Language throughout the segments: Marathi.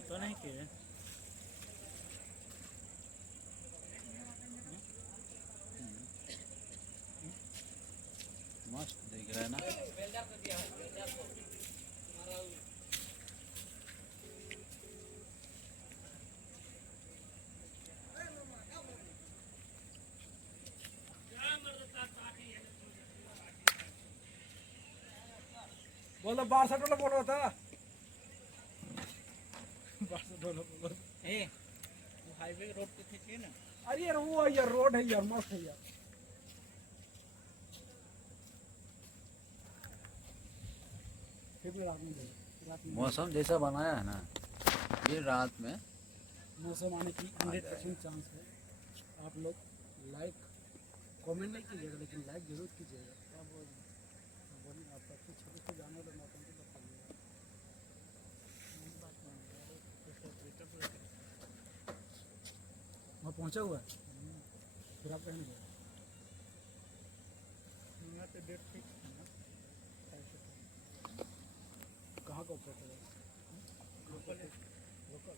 पता नहीं कि मस्त दिख रहा है ना। बोलो 62 बोल रहा था। 62 बोलो। ए वो हाईवे रोड पे खींचिए ना। अरे यार वो यार रोड है यार, मस्त है यार। फिर भी रात में मौसम जैसा बनाया है ना, ये रात में मौसम आने की 100% चांस है। आप लोग लाइक कमेंट नहीं कीजिएगा, लेकिन लाइक जरूर कीजिएगा। क्या बोलिए आप सबसे छोटे से जानवर और मौसम को बताइएगा। वहाँ पहुँचा हुआ है, फिर आप कहेंगे यहाँ पे डेट फिक्स है ना। कहाँ का ऑपरेटर है? Local local.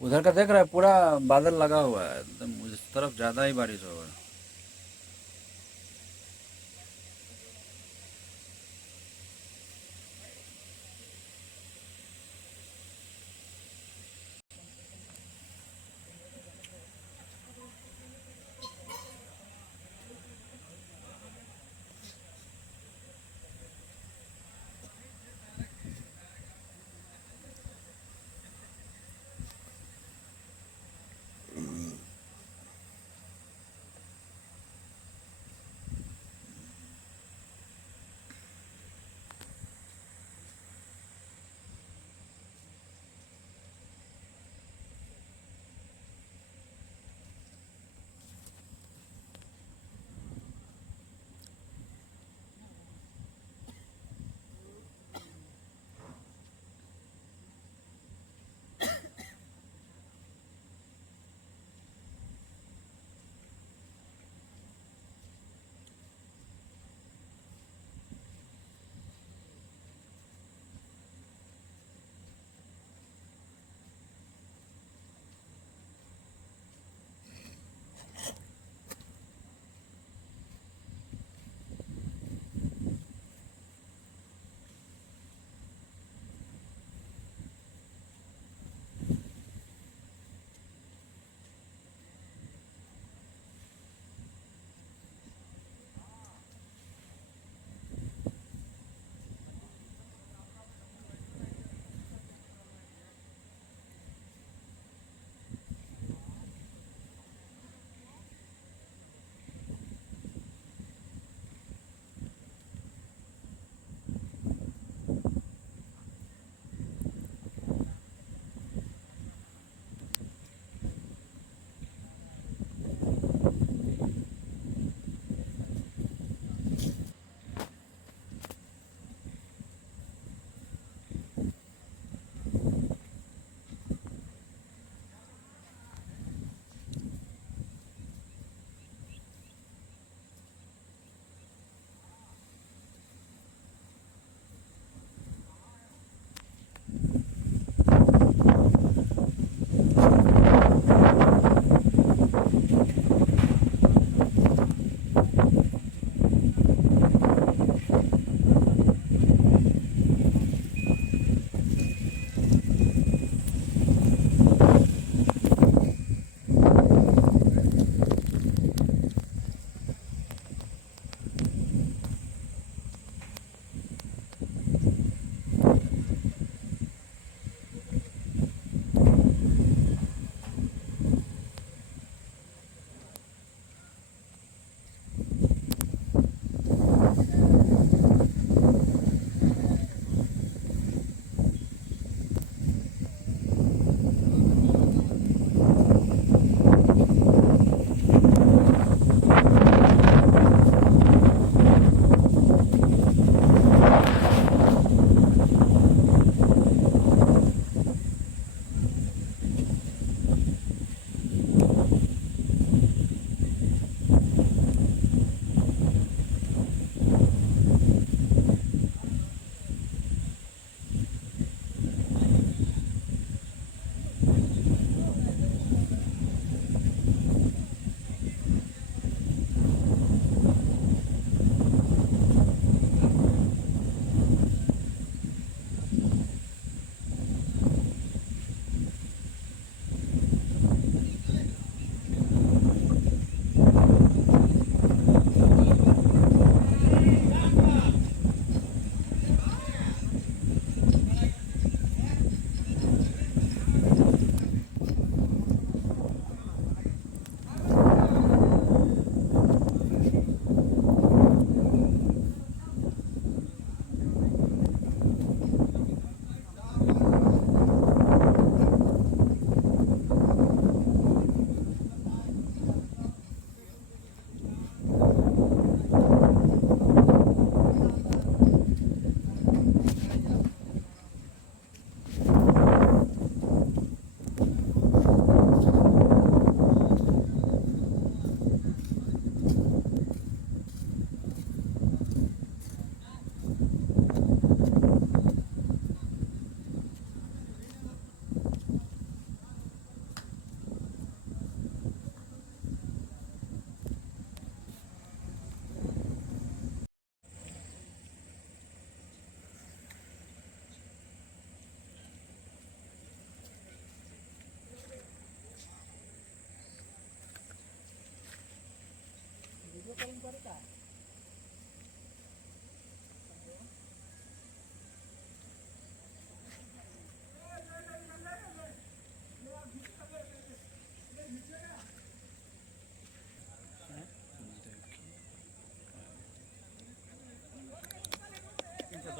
उधर का देख रहा है, पूरा बादल लगा हुआ है एकदम, उस तरफ ज्यादा ही बारिश होगा।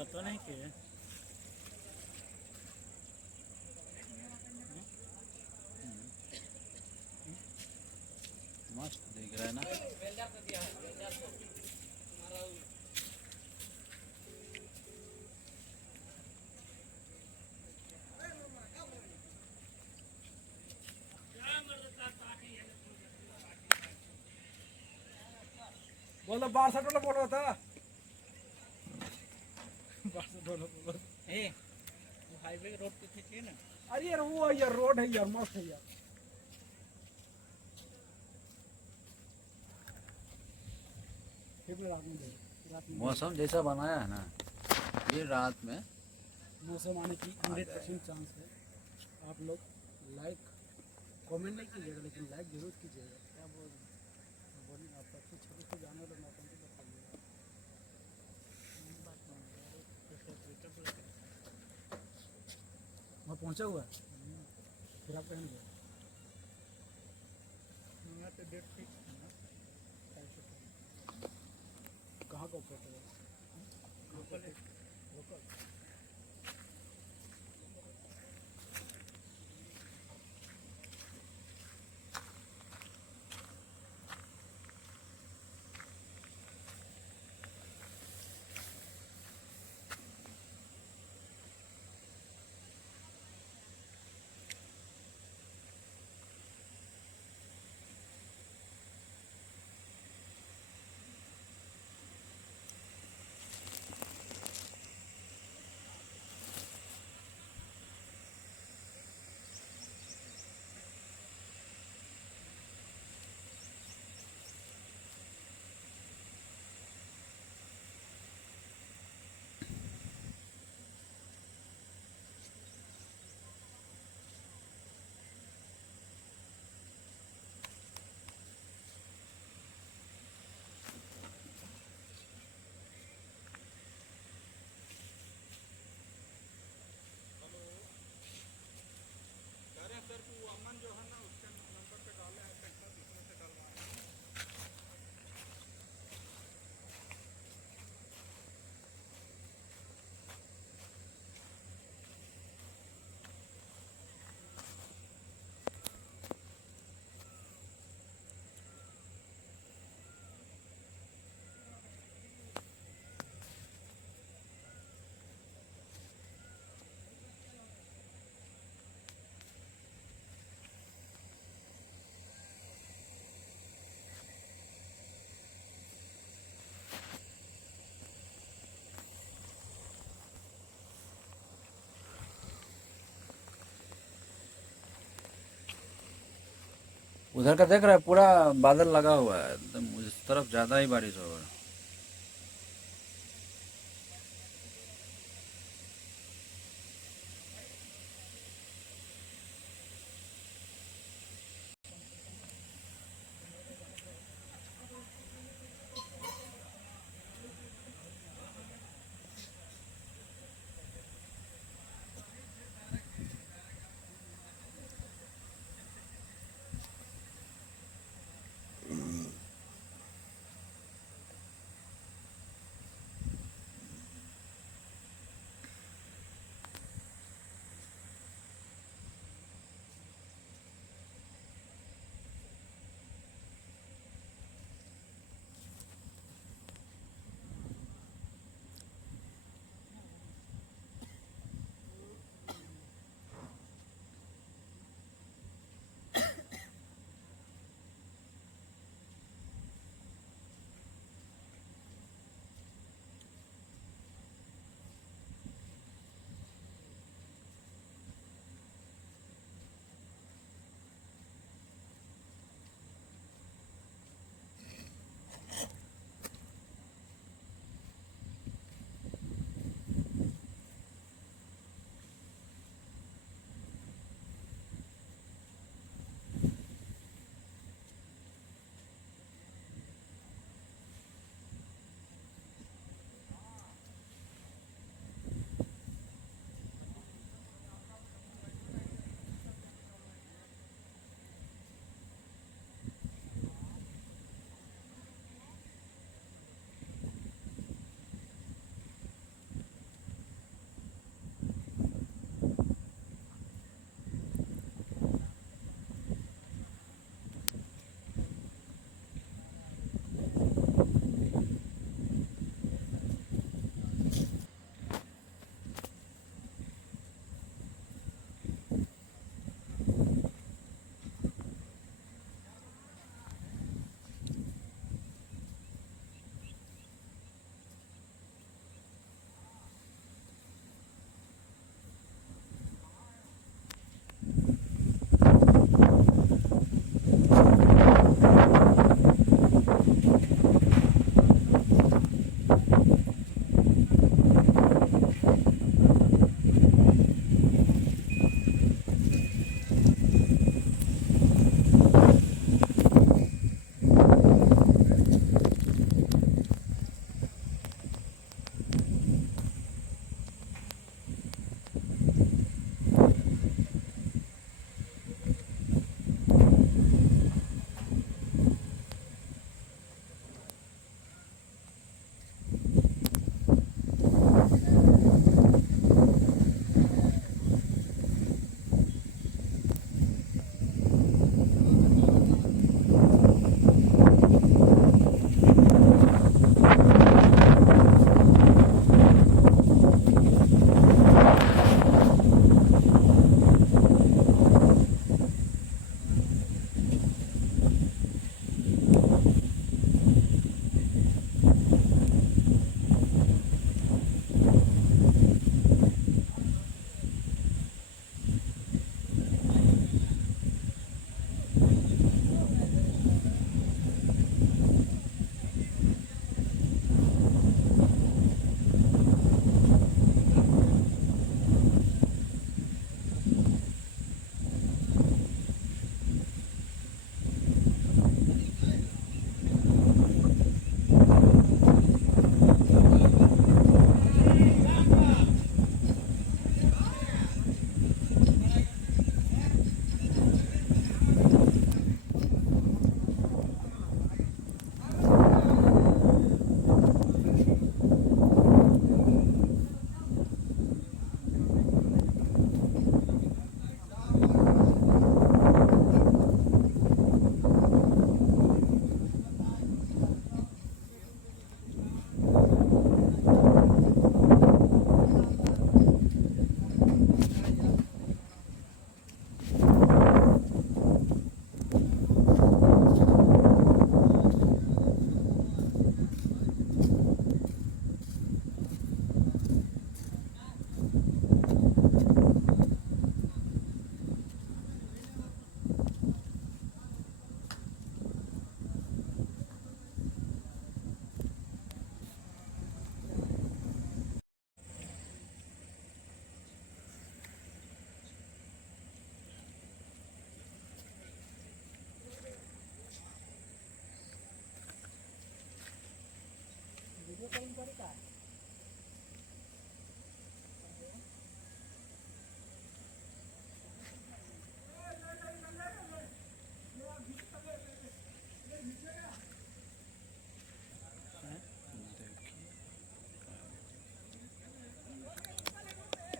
पता नहीं कि मस्त दिख रहा है ना। बोलो 62 बोल रहा था। 62 बोलो। ए वो हाईवे रोड पे खींचिए ना। अरे यार वो है यार, रोड है यार, मस्त है यार। फिर मैं रात में दे, रात में मौसम जैसा बनाया है ना, ये रात में मौसम आने की 100% चांस है। आप लोग लाइक कमेंट नहीं कीजिएगा, लेकिन लाइक जरूर कीजिएगा। क्या बोल रहे हैं, बोलिए आप अच्छे छोटे से जाने वाले मौसम को बताइएगा। वहाँ पहुँचा हुआ है, फिर आप कहेंगे यहाँ पे डेट फिक्स है ना। कहाँ का ऑपरेटर है? लोकल है। लोकल। उधर का देख रहा है, पूरा बादल लगा हुआ है एकदम, इस तरफ ज़्यादा ही बारिश होगा।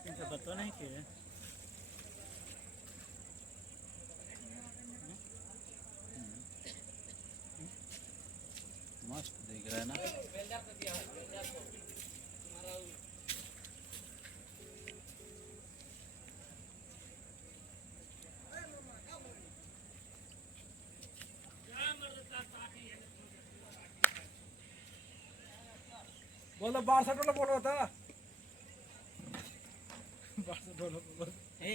इनसे बता नहीं कि मस्त दिख रहा है ना। बोलो 62 वाला बोलो था 62 वाला बोलो। ए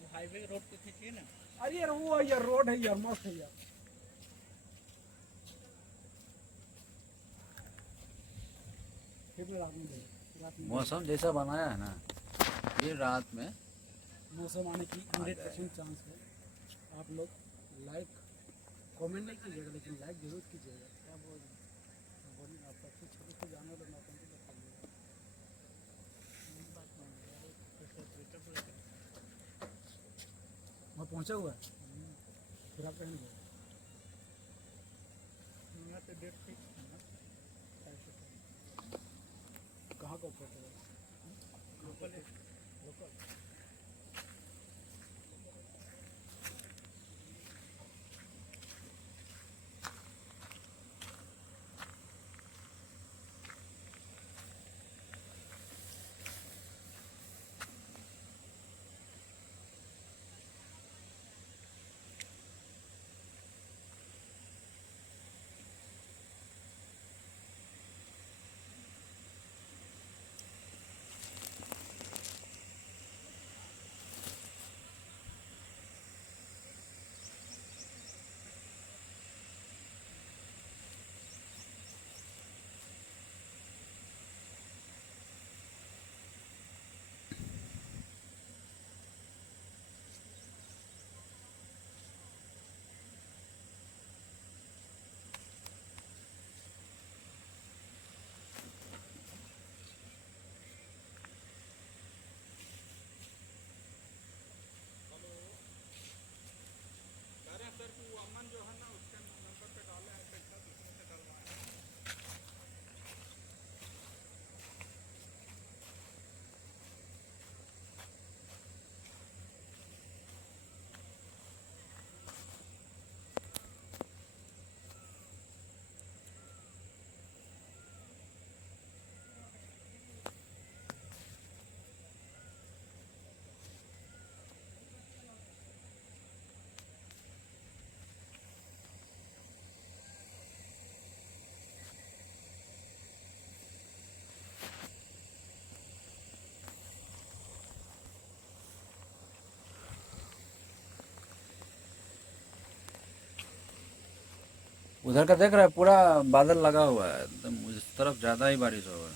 वो हाईवे रोड पे खींचिए ना। अरे यार वो है यार रोड है यार मस्त है यार। फिर रात में मौसम जैसा बनाया है ना, ये रात में मौसम आने की 100% चांस है। आप लोग लाइक कमेंट नहीं कीजिएगा लेकिन लाइक जरूर कीजिएगा। क्या बोल रहे हैं बोलिए आप सबसे छोटे से जानवर और नौटंकी बताइए। वहाँ पहुँचा हुआ है फिर आप कहेंगे यहाँ पे डेट फिक्स है ना। कहाँ का पहुँचा हुआ लोकल है। लोकल। उधर का देख रहा है, पूरा बादल लगा हुआ है एकदम, उस तरफ ज्यादा ही बारिश होगा।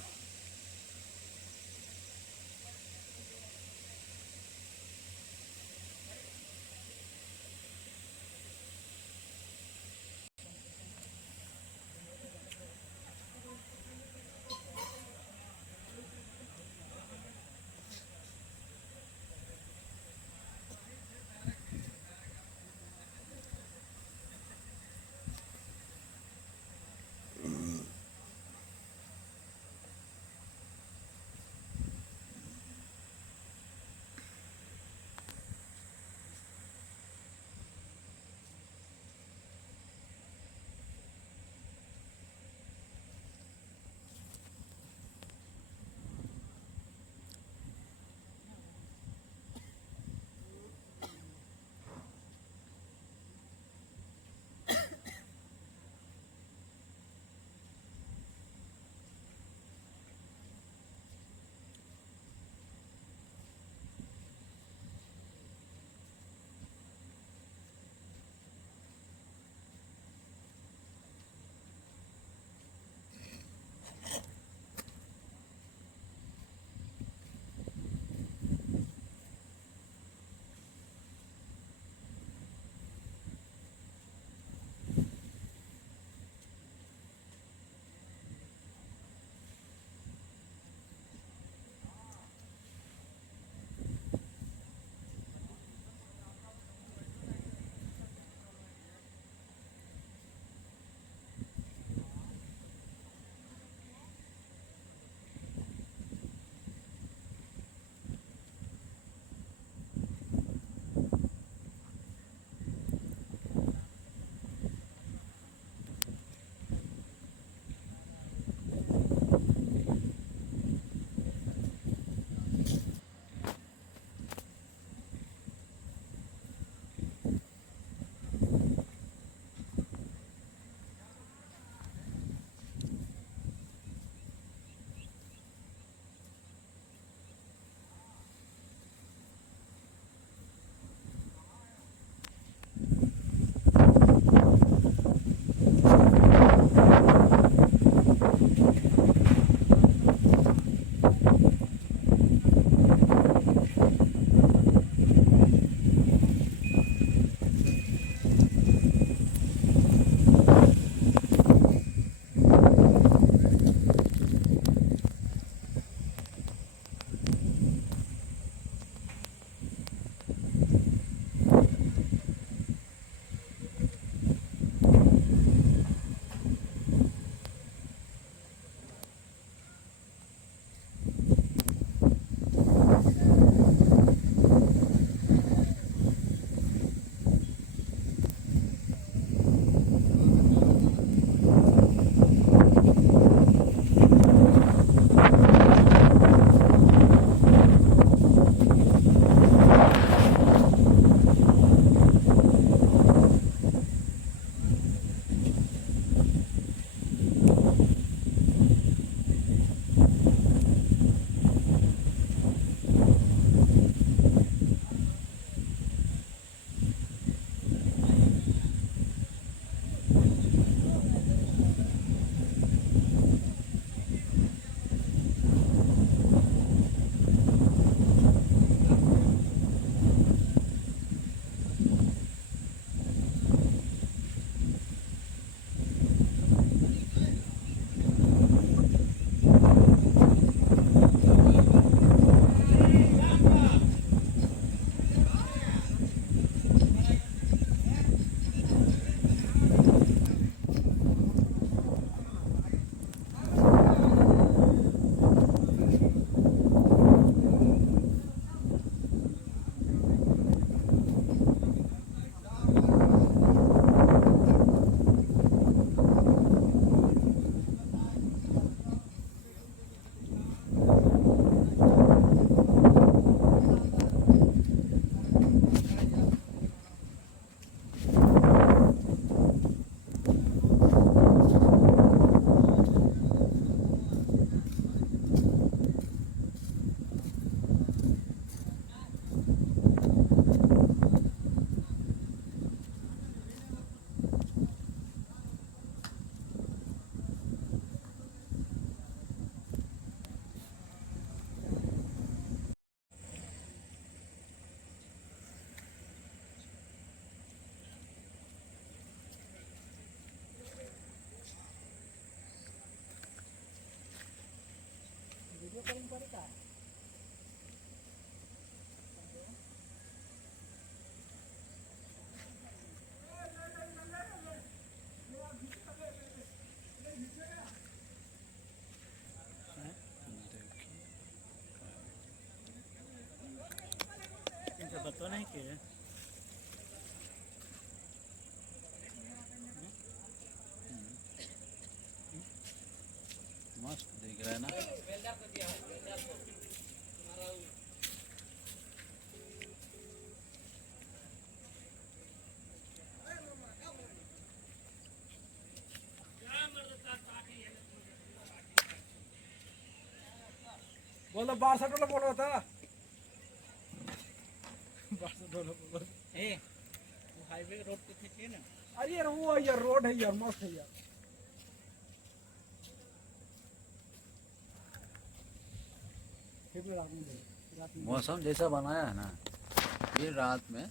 इनसे बतो नहीं के मस्त दिख रहा है ना। बोलो 62 बोलो था 62 बोलो। ए वो हाईवे रोड पे खींचिए ना। अरे यार वो यार रोड है यार, मस्त है यार। फिर रात में मौसम जैसा बनाया है ना, फिर रात में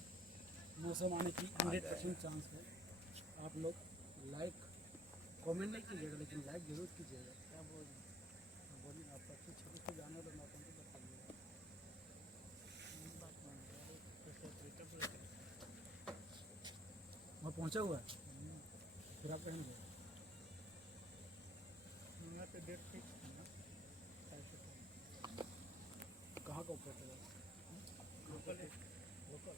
मौसम आने की 100% चांस है। आप लोग लाइक कमेंट नहीं कीजिएगा, लेकिन लाइक जरूर कीजिएगा। क्या बोल रहे हैं? बोलिए आप अच्छे छोटे से जानवर और मौसम को बताइएगा। वहाँ पहुँचा हुआ है, फिर आप कहेंगे यहाँ पे डेट फिक्स है ना। कहाँ का ऑपरेटर है? लोकल है। लोकल।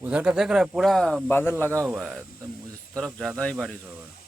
उधर का देख रहा है, पूरा बादल लगा हुआ है एकदम, उस तरफ ज्यादा ही बारिश होगा।